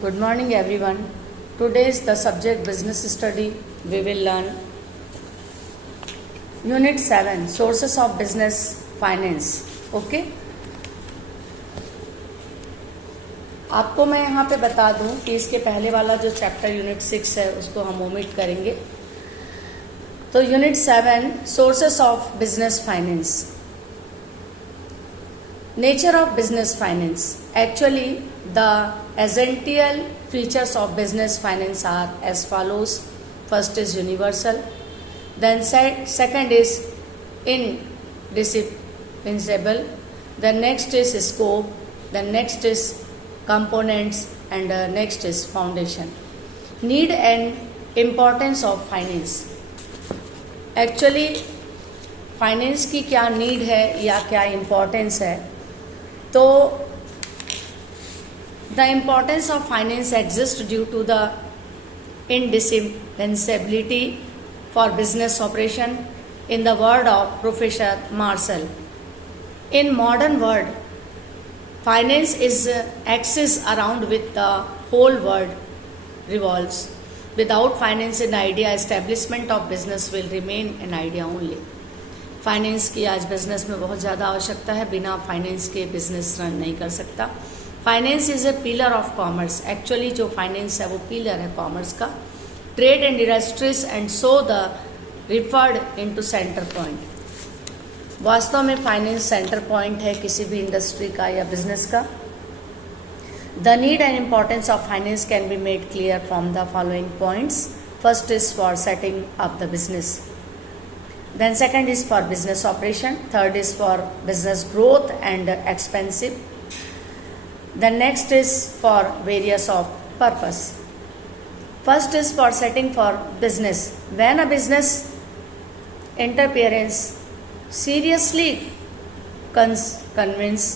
Good morning everyone. Today is the subject business study. We will learn Unit 7 Sources of Business Finance. Okay? आपको मैं यहाँ पे बता दूँ कि इसके पहले वाला जो चैप्टर यूनिट 6 है उसको हम ओमिट करेंगे. तो unit 7 Sources of Business Finance. Nature of business finance. Actually, the essential features of business finance are as follows. First is universal. Then second is indispensable. The next is scope. The next is components. And next is foundation. Need and importance of finance. Actually, finance की क्या need है या क्या importance है. तो the importance of finance exist due to the indispensability for business operation in the word of Professor Marshall. In modern world, finance is axis around with the whole world revolves. Without finance an idea, establishment of business will remain an idea only. Finance की आज business में बहुत ज़्यादा आवश्यकता है. बिना finance के business run नहीं कर सकता. Finance is a pillar of commerce. Actually जो फाइनेंस है वो पिलर है कॉमर्स का. Trade and industries and so the referred into centre point. वास्तव में फाइनेंस सेंटर पॉइंट है किसी भी इंडस्ट्री का या बिजनेस का. The need and importance of finance can be made clear from the following points. First is for setting up the business. Then second is for business operation. Third is for business growth and expensive. Then next is for various of purpose. First is for setting for business. When a business enterprise seriously convince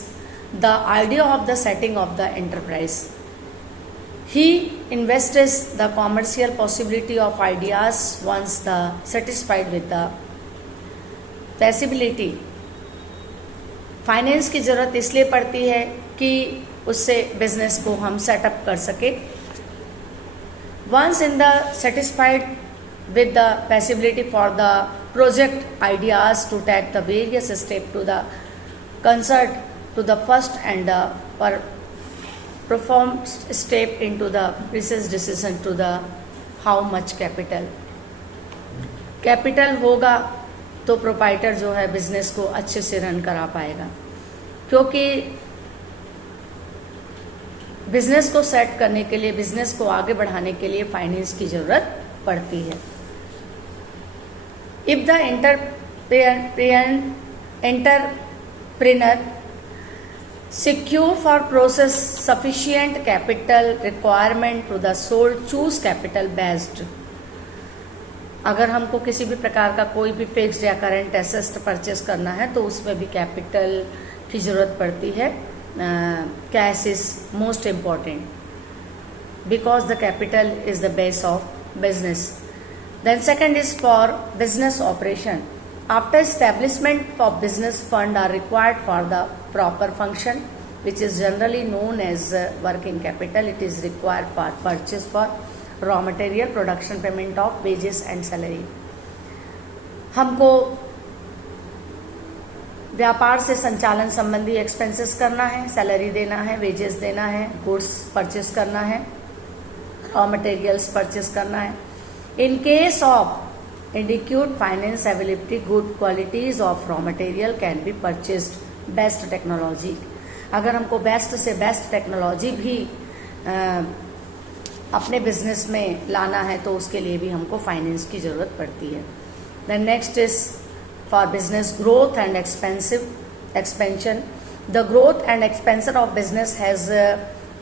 the idea of the setting of the enterprise, he invests the commercial possibility of ideas once the satisfied with the feasibility. Finance की ज़रूरत इसलिए पड़ती है कि उससे business को हम setup कर सके. Once in the satisfied with the feasibility for the project ideas to take the various step to the concert to the first and पर perform step in to the precious decision to the how much capital होगा तो proprietor जो है business को अच्छे से run करा पाएगा. क्योंकि बिजनेस को सेट करने के लिए, बिजनेस को आगे बढ़ाने के लिए फाइनेंस की ज़रूरत पड़ती है. If the entrepreneur secure for process sufficient capital requirement to the sold choose capital based. अगर हमको किसी भी प्रकार का कोई भी फिक्स्ड या करंट एसेट परचेस करना है तो उसमें भी कैपिटल की ज़रूरत पड़ती है. Cash is most important because the capital is the base of business. Then second is for business operation. After establishment of business fund are required for the proper function which is generally known as working capital. It is required for purchase for raw material, production, payment of wages and salary. हमको व्यापार से संचालन संबंधी expenses करना है, salary देना है, wages देना है, गुड्स परचेस करना है, रॉ मटेरियल्स परचेस करना है. In case of adequate finance availability, good qualities of raw material can be purchased. Best technology. अगर हमको बेस्ट से बेस्ट टेक्नोलॉजी भी अपने बिजनेस में लाना है तो उसके लिए भी हमको फाइनेंस की ज़रूरत पड़ती है. Then next is for business growth and expansion. The growth and expansion of business has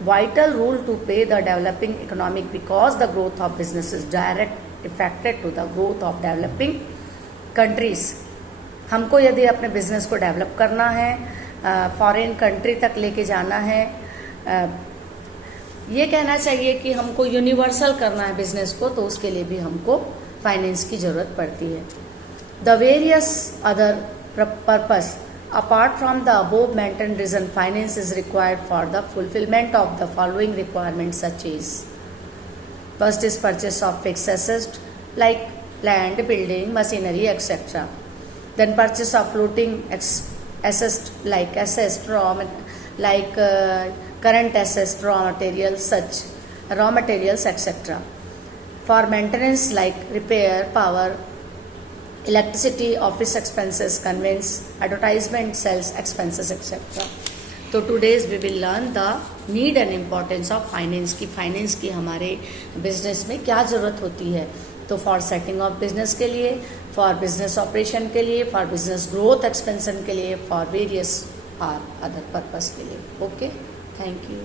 vital role to play the developing economic because the growth of business is direct effected to the growth of developing countries. हमको यदि अपने business को develop करना है, foreign country तक लेके जाना है, ये कहना चाहिए कि हमको यूनिवर्सल करना है बिजनेस को, तो उसके लिए भी हमको फाइनेंस की ज़रूरत पड़ती है. The various other purpose Apart from the above mentioned reason, finance is required for the fulfillment of the following requirements such as: first is purchase of fixed assets like land, building, machinery, etc. Then purchase of floating assets like current assets, raw materials, etc. For maintenance like repair, power, electricity, office expenses, conveyance, advertisement, sales expenses, etc. तो today's we will learn the need and importance of finance की finance की हमारे business में क्या ज़रूरत होती है. तो फॉर सेटिंग ऑफ बिजनेस के लिए, फॉर बिजनेस ऑपरेशन के लिए, फॉर बिजनेस ग्रोथ एक्सपेंशन के लिए, फॉर वेरियस अदर पर्पस के लिए. Okay, thank you.